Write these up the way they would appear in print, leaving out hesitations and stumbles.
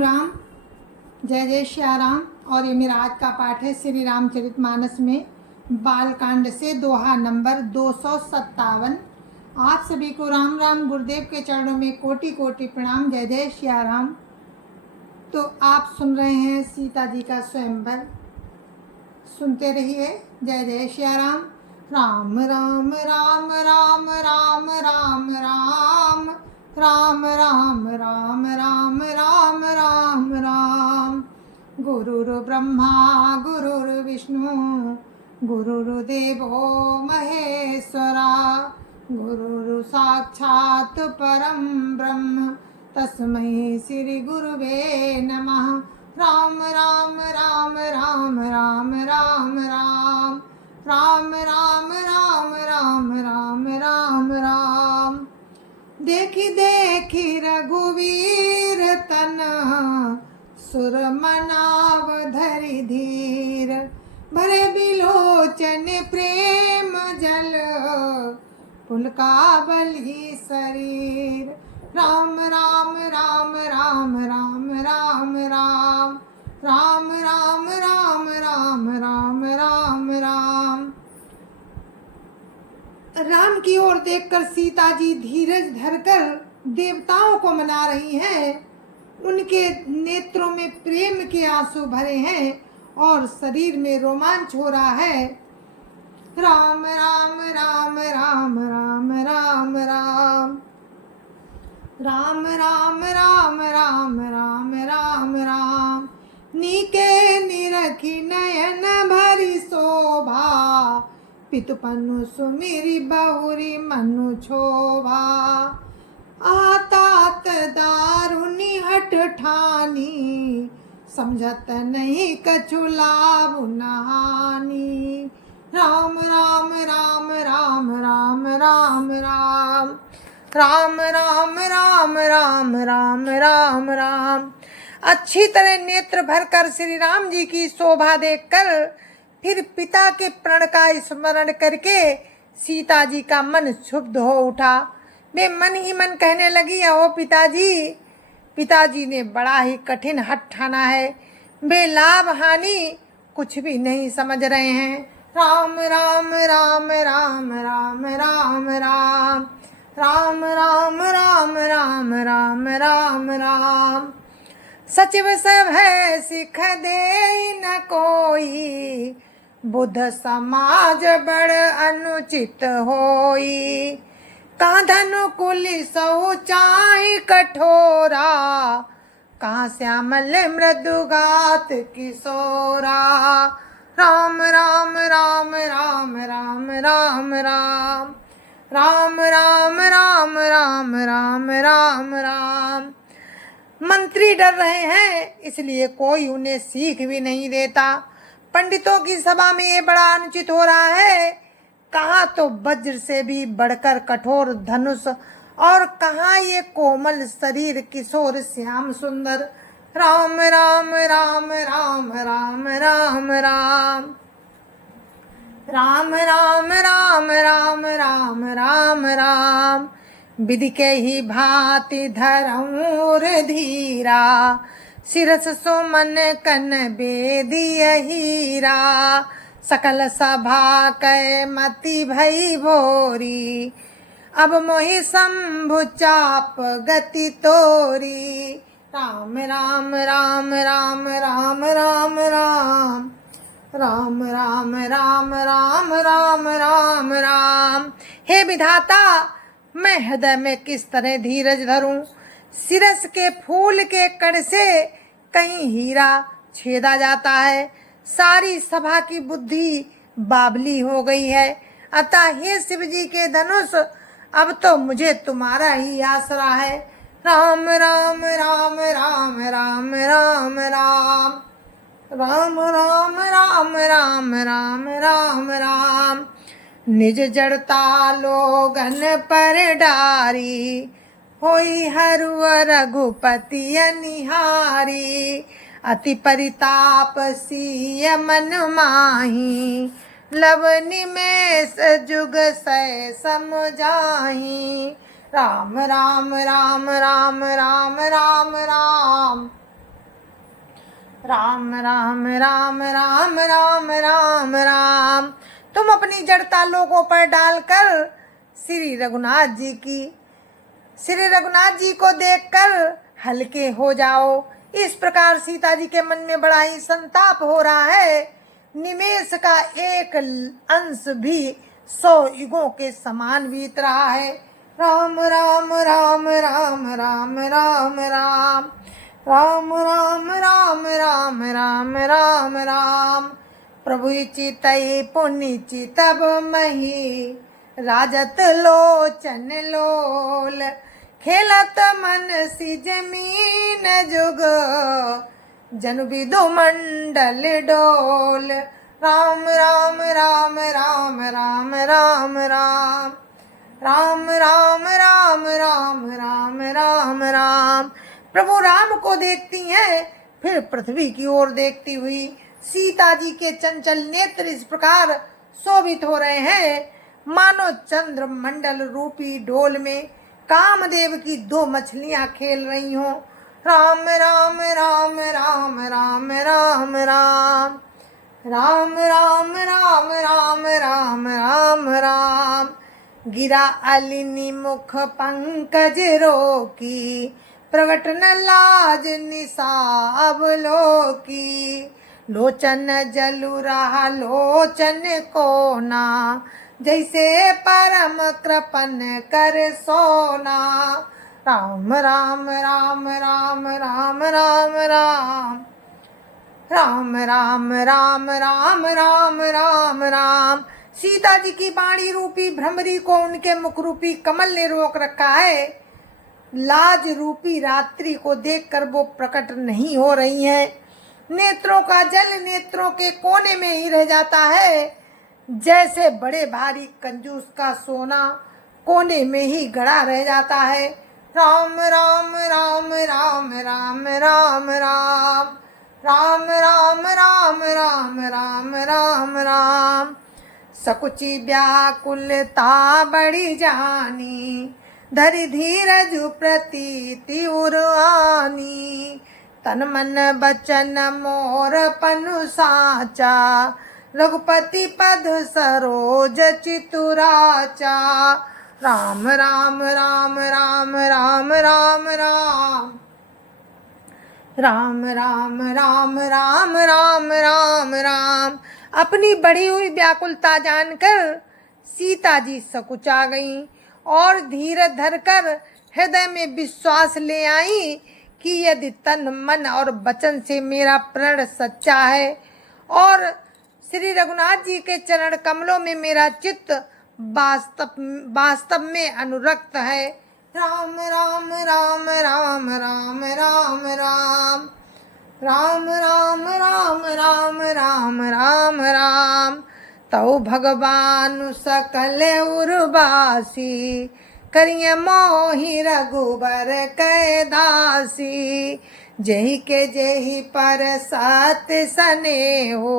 राम, जय जय श्या राम। और ये मेरा आज का पाठ है श्री रामचरितमानस में बालकांड से दोहा नंबर 257। आप सभी को राम राम। गुरुदेव के चरणों में कोटि कोटि प्रणाम। जय जय श्या राम। तो आप सुन रहे हैं सीता जी का स्वयंवर, सुनते रहिए। जय जय श्या राम। राम राम राम राम राम राम राम राम राम राम राम राम राम राम। गुरुर्ब्रह्मा गुरुर्विष्णु गुरुर्देवो महेश्वरा, गुरुर् साक्षात् परं ब्रह्म तस्मै श्री गुरुवे नमः। राम राम राम राम राम राम राम राम राम राम राम राम राम राम। देखी देखी रघुवीर तन सुर मनाव धरि धीर, भरे बिलोचन प्रेम जल पुलकावली शरीर। राम राम राम राम राम राम राम राम राम राम राम राम राम राम। राम की ओर देखकर सीता जी धीरज धरकर देवताओं को मना रही हैं। उनके नेत्रों में प्रेम के आंसू भरे हैं और शरीर में रोमांच हो रहा है। राम राम राम राम राम राम राम राम राम राम राम राम राम राम। नीके निरखी नयन भरी शोभा, पितुपनु सुमिरी बहुरी मनु छोभा। आतात दारुनी हट ठानी, समझत नहीं कछु लाभ नहानी। राम राम राम राम राम राम राम राम राम राम राम राम राम राम। अच्छी तरह नेत्र भरकर श्री राम जी की शोभा देखकर फिर पिता के प्रण का स्मरण करके सीता जी का मन क्षुब्ध हो उठा। वे मन ही मन कहने लगी, ओ पिताजी, पिताजी ने बड़ा ही कठिन हठ ठाना है। वे लाभ हानि कुछ भी नहीं समझ रहे हैं। राम राम राम राम राम राम राम राम राम राम राम राम राम राम। सचिव सब है सिख दे न कोई, बुद्ध समाज बड़ अनुचित होई। कहाँ धनुकुल सौ चाहि कठोरा, कहाँ श्यामल मृदुगात किशोरा। राम राम राम राम राम राम राम राम राम राम राम राम राम राम। मंत्री डर रहे हैं, इसलिए कोई उन्हें सीख भी नहीं देता। पंडितों की सभा में ये बड़ा अनुचित हो रहा है। कहाँ तो वज्र से भी बढ़कर कठोर धनुष, और कहाँ ये कोमल शरीर किशोर श्याम सुंदर। राम राम राम राम राम राम राम राम राम राम राम राम राम राम। विधि के ही भांति धरऊर धीरा, शिरस सुमन कन बेदिय हीरा। सकल सभा कै मति भई भोरी, अब मोहि शंभु चाप गति तोरी। राम राम राम राम राम राम राम राम राम राम राम राम राम राम। हे विधाता, मैं हृदय में किस तरह धीरज धरूं। शिरस के फूल के कण से कहीं हीरा छेदा जाता है। सारी सभा की बुद्धि बावली हो गई है। अतः हे शिव जी के धनुष, अब तो मुझे तुम्हारा ही आसरा है। राम राम राम राम राम राम राम राम राम राम राम राम राम राम। निज जड़ता लोगन पर डारी, होई हरुअ रघुपति अनिहारी। अति परिताप सीय मन माही, लव निमेष जुग सै समझाही। राम राम राम राम राम राम राम राम राम राम राम राम राम राम। तुम अपनी जड़ता लोगों पर डालकर श्री रघुनाथ जी को देखकर हल्के हो जाओ। इस प्रकार सीता जी के मन में बड़ा ही संताप हो रहा है। निमेष का एक अंश भी 100 युगों के समान बीत रहा है। राम राम राम राम राम राम राम राम राम राम राम राम राम राम। प्रभु चितई पुनि चितब मही राजत लोचन लोल। खेलत मन सी जमीन जुग जनु विदु मंडल डोल। राम राम राम राम राम राम राम राम राम राम राम राम राम राम। प्रभु राम को देखती हैं, फिर पृथ्वी की ओर देखती हुई सीता जी के चंचल नेत्र इस प्रकार शोभित हो रहे हैं मानो चंद्र मंडल रूपी डोल में कामदेव की 2 मछलियां खेल रही हों। राम राम राम राम राम राम राम राम राम राम राम राम राम राम। गिरा अलिनी मुख पंकज रोकी प्रगट न लाज निसाब लोकी। लोचन जलु रहा लोचन कोना जैसे परम कृपन कर सोना। राम राम राम राम राम राम राम राम राम राम राम राम राम राम। सीता जी की बाणी रूपी भ्रमरी को उनके मुख रूपी कमल ने रोक रखा है। लाज रूपी रात्रि को देखकर वो प्रकट नहीं हो रही है। नेत्रों का जल नेत्रों के कोने में ही रह जाता है, जैसे बड़े भारी कंजूस का सोना कोने में ही गड़ा रह जाता है। राम राम राम राम राम राम राम राम राम राम राम राम राम राम। सकुची व्याकुलता बड़ी जानी धरि धीरज प्रतीति उरानी। तन मन बचन मोर पनु साचा रघुपति पद सरोज चितुराचा। राम राम राम राम राम राम राम राम राम राम राम राम राम राम। अपनी बढ़ी हुई व्याकुलता जानकर सीता जी सकुचा गईं और धीरज धरकर हृदय में विश्वास ले आई कि यदि तन मन और वचन से मेरा प्रण सच्चा है और श्री रघुनाथ जी के चरण कमलों में मेरा चित्त वास्तव में अनुरक्त है। राम राम राम राम राम राम राम राम राम राम राम राम राम राम। तौ भगवान सकल उर्वासी करिय मोहि रघुबर कै दासी। जेहि के जेहि पर सत सने हो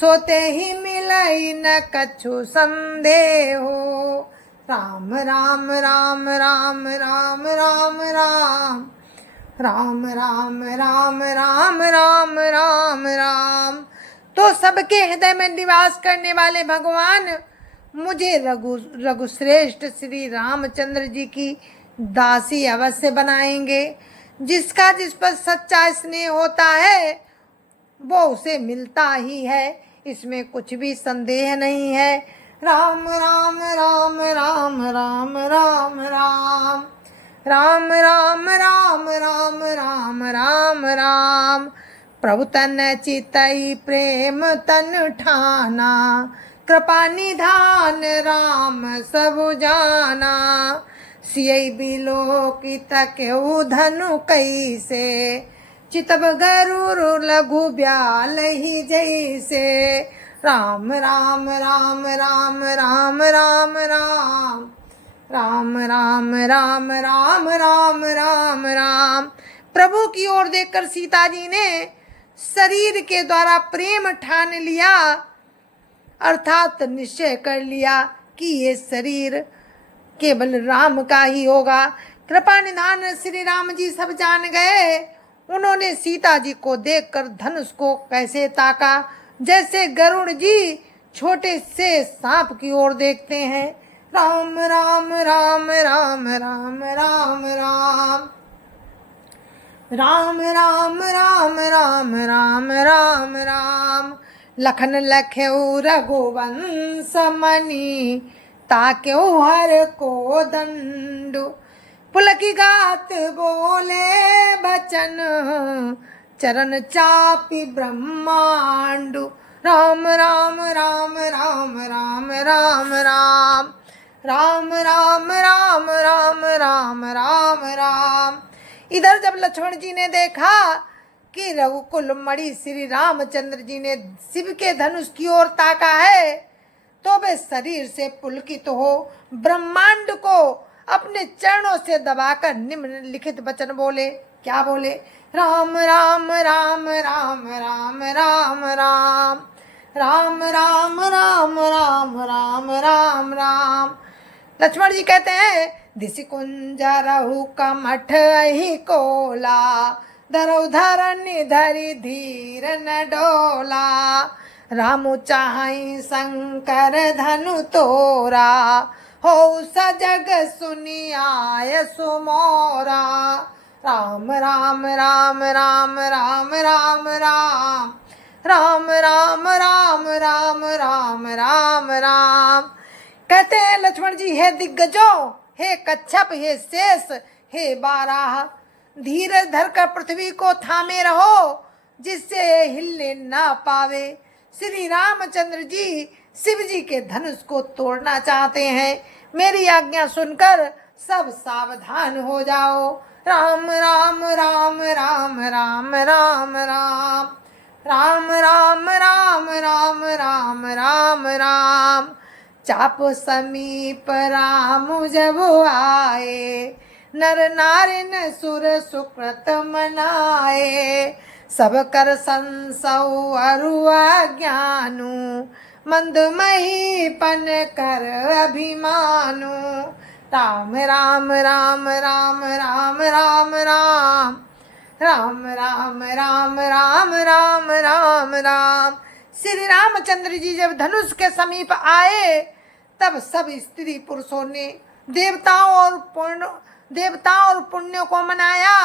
सोते ही मिलई न कछु संदेहो। राम राम राम राम राम राम राम राम राम राम राम राम राम राम। तो सबके हृदय में निवास करने वाले भगवान मुझे रघुश्रेष्ठ श्री रामचंद्र जी की दासी अवश्य बनाएंगे। जिसका जिस पर सच्चा स्नेह होता है वो उसे मिलता ही है, इसमें कुछ भी संदेह नहीं है। राम राम राम राम राम राम राम राम राम राम राम राम राम राम। प्रभु तन चितई प्रेम तन ठाना कृपा निधान राम सब जाना। सियई बिलोकित केहू धनु कैसे चितब गरुर लघु ब्याल ही जैसे। राम राम राम राम राम राम राम राम राम राम राम राम राम राम। प्रभु की ओर देखकर सीता जी ने शरीर के द्वारा प्रेम ठान लिया, अर्थात निश्चय कर लिया कि ये शरीर केवल राम का ही होगा। कृपा निधान श्री राम जी सब जान गए। उन्होंने ने सीता जी को देखकर धनुष को कैसे ताका, जैसे गरुड़ जी छोटे से सांप की ओर देखते हैं। राम राम राम राम राम राम राम राम राम राम राम राम राम राम। लखन लख्यऊ रघुवंश मणि, ताक्यो हर को दंडु। पुलकी गात बोले बचन, चरण चापी ब्रह्मांडु। राम राम राम राम राम राम राम राम राम राम राम राम राम राम। इधर जब लक्ष्मण जी ने देखा कि रघुकुल मणि श्री रामचंद्र जी ने शिव के धनुष की ओर ताका है, तो वे शरीर से पुलकित हो ब्रह्मांड को अपने चरणों से दबाकर निम्नलिखित वचन बोले। क्या बोले? राम राम राम राम राम राम राम राम राम राम राम राम राम राम। लक्ष्मण जी कहते हैं, दिशि कुंज रहु कमठ ही कोला, धरौ धरनि धरि धीर न डोला। रामु चाहि शंकर धनु तोरा, हो सजग सुनि आय सुमोरा। राम राम राम राम राम राम राम राम राम राम राम राम राम राम। कहते हैं लक्ष्मण जी, हे दिग्गजों, हे कच्छप, हे शेष, हे बाराह, धीरज धरकर पृथ्वी को थामे रहो, जिससे हिलने ना पावे। श्री रामचंद्र जी शिव जी के धनुष को तोड़ना चाहते हैं। मेरी आज्ञा सुनकर सब सावधान हो जाओ। राम राम राम राम राम राम राम राम राम राम राम राम राम राम। चाप समीप राम जब आए, नर नारी न सुर सुकृत मनाए। सब कर संसौ अरु अज्ञानु, मंद महीपन कर अभिमानु। राम राम राम राम राम राम राम राम राम राम राम राम राम राम। श्री रामचंद्र जी जब धनुष के समीप आए, तब सब स्त्री पुरुषों ने देवताओं और पुण्यों को मनाया।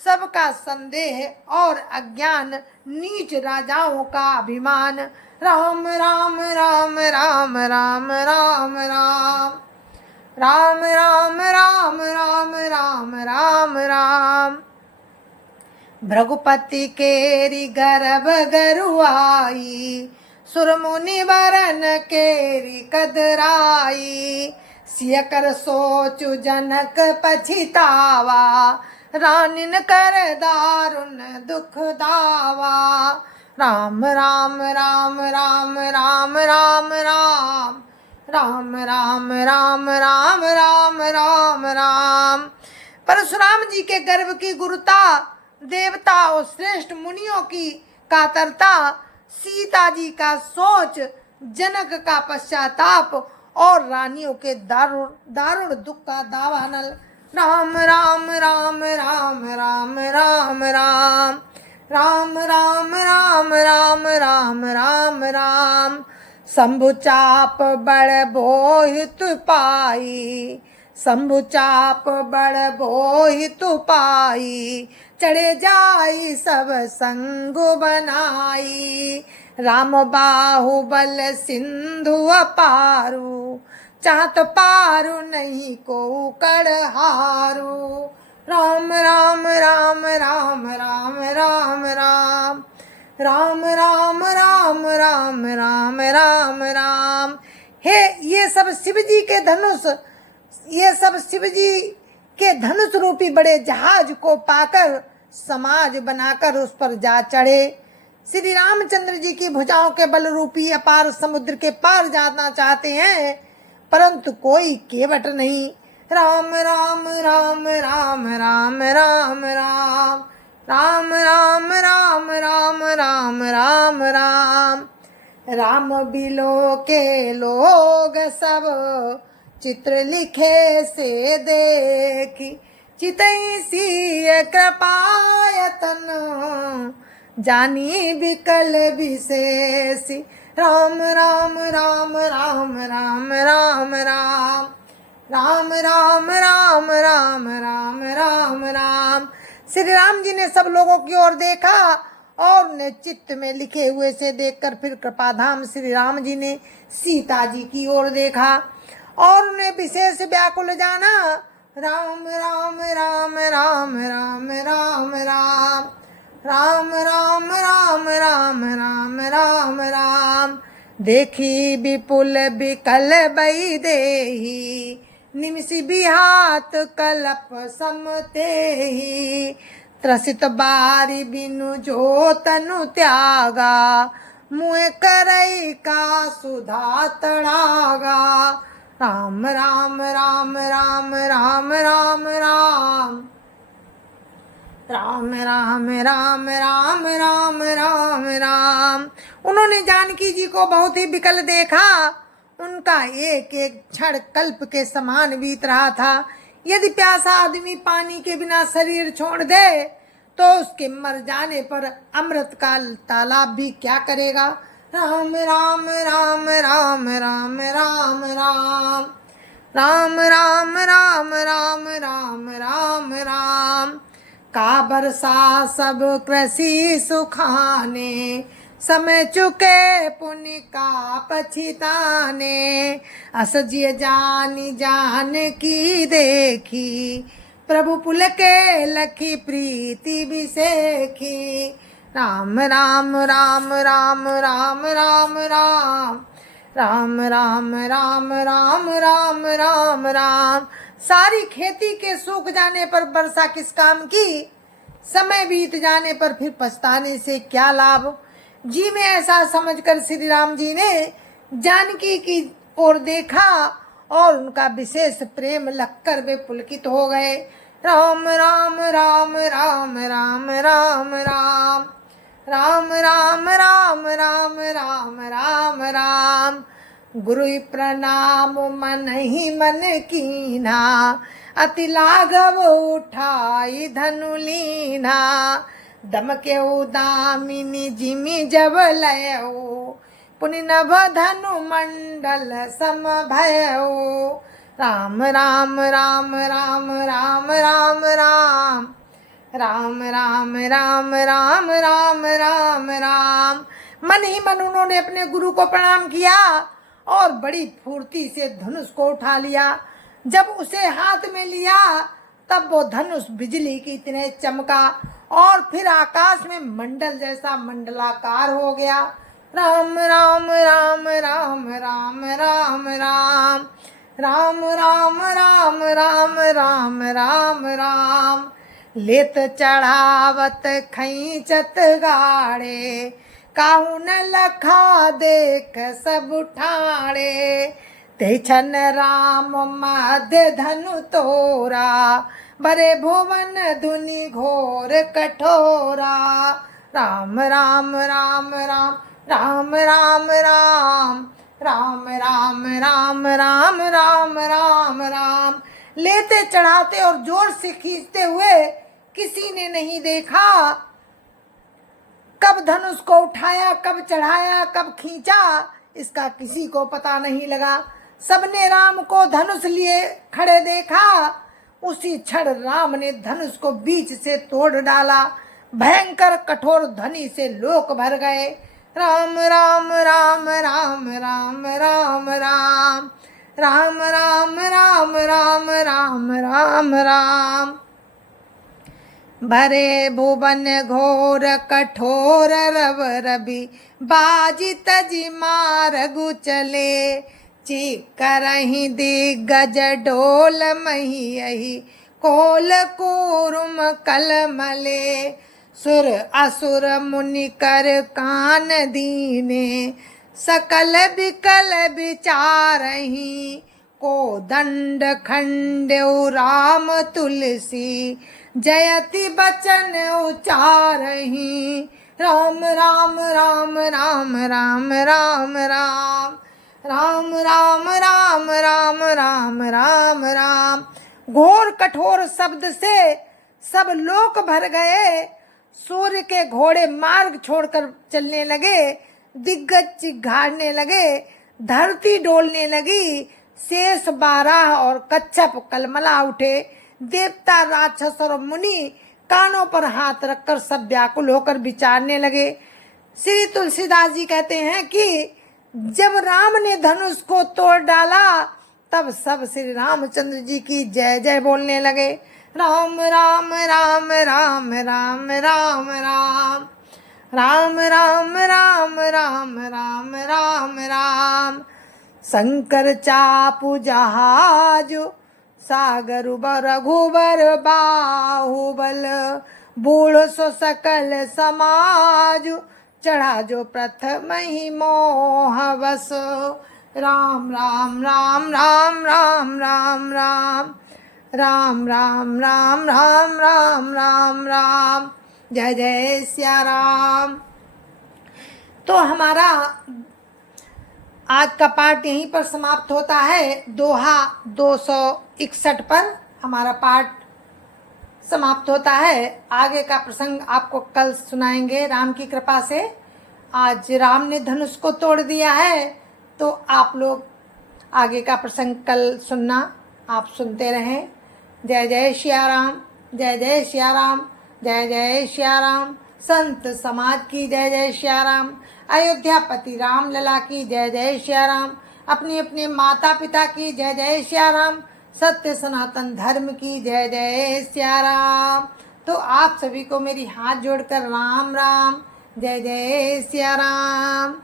सबका संदेह और अज्ञान, नीच राजाओं का अभिमान। राम राम राम राम राम राम राम राम राम राम राम राम राम राम। भृगुपति केरी गर्भ गरुआई, सुरमुनि वरन केरी कदराई। सिय कर सोचु जनक पछितावा, रानिन कर दारुण दुख दावा। राम राम राम राम राम राम राम राम राम राम राम राम राम राम। परशुराम जी के गर्भ की गुरुता, देवता और श्रेष्ठ मुनियों की कातरता, सीता जी का सोच, जनक का पश्चाताप और रानियों के दारुण दुख का दावानल। राम राम राम राम राम राम राम राम राम राम राम राम राम राम। शंभु चाप बड़ बोहित पाई, शंभु चाप बड़ बोहित पाई। चढ़े जाई सब संग बनाई, राम बाहुबल सिंधु अपारू। चाहत पारू नहीं को कड़हारू। राम राम राम राम राम राम राम राम राम राम राम राम राम राम। हे ये सब शिव जी के धनुष, ये सब शिव जी के धनुष रूपी बड़े जहाज को पाकर समाज बनाकर उस पर जा चढ़े। श्री रामचंद्र जी की भुजाओं के बल रूपी अपार समुद्र के पार जाना चाहते हैं, परंतु कोई केवट नहीं। राम राम राम राम राम राम राम राम राम राम राम राम राम राम। राम बिलो के लोग सब, चित्र लिखे से देखी। चितई सी कृपायतन, जानी विकल विशेषी। राम राम राम राम राम राम राम राम राम राम राम राम राम राम। श्री राम जी ने सब लोगों की ओर देखा और उन्हें चित्त में लिखे हुए से देखकर फिर कृपाधाम श्री राम जी ने सीता जी की ओर देखा और उन्हें विशेष व्याकुल जाना। राम राम राम राम राम राम राम राम राम राम राम राम राम राम। देखी विपुल विकल बई देही, निमिषि बिहात कलप समतेहि। त्रसित बारी बिनु जो तनु त्यागा, मुँह करई का सुधा तड़ागा। राम राम राम राम राम राम राम राम राम राम राम राम राम राम। उन्होंने जानकी जी को बहुत ही विकल देखा। उनका एक एक क्षण कल्प के समान बीत रहा था। यदि प्यासा आदमी पानी के बिना शरीर छोड़ दे तो उसके मर जाने पर अमृत का तालाब भी क्या करेगा। राम राम राम राम राम राम राम राम राम राम राम राम राम राम। का बरसा सब कृषि सुखाने, समय चुके पुण्य का पछिताने। असजिय जानी जान की देखी, प्रभु पुल के लखी प्रीति विसेखी। राम राम राम राम राम राम राम राम राम राम राम राम राम राम। सारी खेती के सूख जाने पर वर्षा किस काम की, समय बीत जाने पर फिर पछताने से क्या लाभ। जी में ऐसा समझकर श्री राम जी ने जानकी की ओर देखा और उनका विशेष प्रेम लगकर वे पुलकित हो गए। राम राम राम राम राम राम राम राम राम राम राम राम राम राम। गुरु प्रणाम मन ही मन कीना, अति लाघव उठाई धनु लीना। दम के उदामिनी जिमि जब लयो, पुनि नभ धनु मंडल सम भयो। राम राम राम राम राम राम राम राम राम राम राम राम राम राम। मन ही मन उन्होंने अपने गुरु को प्रणाम किया और बड़ी फुर्ती से धनुष को उठा लिया। जब उसे हाथ में लिया तब वो धनुष बिजली की तरह चमका और फिर आकाश में मंडल जैसा मंडलाकार हो गया। राम राम राम राम राम राम राम राम राम राम राम राम राम राम। लेत चढ़ावत खैचत गाड़े, काहू न लखा देख सब ठाणे। ते छन राम मध्य धनु तोरा, भरे भुवन धुनि घोर कठोरा। राम राम राम राम राम राम राम राम राम राम राम राम राम राम। लेते चढ़ाते और जोर से खींचते हुए किसी ने नहीं देखा। कब धनुष को उठाया, कब चढ़ाया, कब खींचा, इसका किसी को पता नहीं लगा। सबने राम को धनुष लिए खड़े देखा। उसी क्षण राम ने धनुष को बीच से तोड़ डाला। भयंकर कठोर ध्वनि से लोक भर गए। राम राम राम राम राम राम राम राम राम राम राम राम राम राम। भरे भुवन घोर कठोर रव रवि, बाजी तजी मारगु चले। चीक करहि दिग्गज डोल महियहि, कोल कूरुम कलमले। सुर असुर मुनि कर कान दीने, सकल विकल विचारहि। को दंड खंड्यउ राम तुलसी, जयति बचन उचारहि। राम राम राम राम राम राम राम राम राम राम राम राम राम राम। घोर कठोर शब्द से सब लोक भर गए। सूर्य के घोड़े मार्ग छोड़कर चलने लगे, दिग्गज चिघाड़ने लगे, धरती डोलने लगी, शेष 12 और कच्छप कलमला उठे, देवता राक्षस और मुनि कानों पर हाथ रखकर सब व्याकुल होकर विचारने लगे। श्री तुलसीदास जी कहते हैं कि जब राम ने धनुष को तोड़ डाला तब सब श्री रामचंद्र जी की जय जय बोलने लगे। राम राम राम राम राम राम राम राम राम राम राम राम राम राम। शंकर चापू जहाज सागर रघुबर बाहुबल, बूढ़ सो सकल समाज, चढ़ा जो प्रथम ही मोह बस। राम राम राम राम राम राम राम राम राम राम राम राम राम राम। जय जय सिया राम। तो हमारा आज का पाठ यहीं पर समाप्त होता है। दोहा 261 पर हमारा पाठ समाप्त होता है। आगे का प्रसंग आपको कल सुनाएंगे राम की कृपा से। आज राम ने धनुष को तोड़ दिया है, तो आप लोग आगे का प्रसंग कल सुनना, आप सुनते रहें। जय जय सिया राम, जय जय सिया राम, जय जय सिया राम। संत समाज की जय जय सिया राम। अयोध्यापति राम लला की जय जय सिया राम। अपने अपने माता पिता की जय जय सिया राम। सत्य सनातन धर्म की जय जय सिया राम। तो आप सभी को मेरी हाथ जोड़कर राम राम, जय जय सिया राम।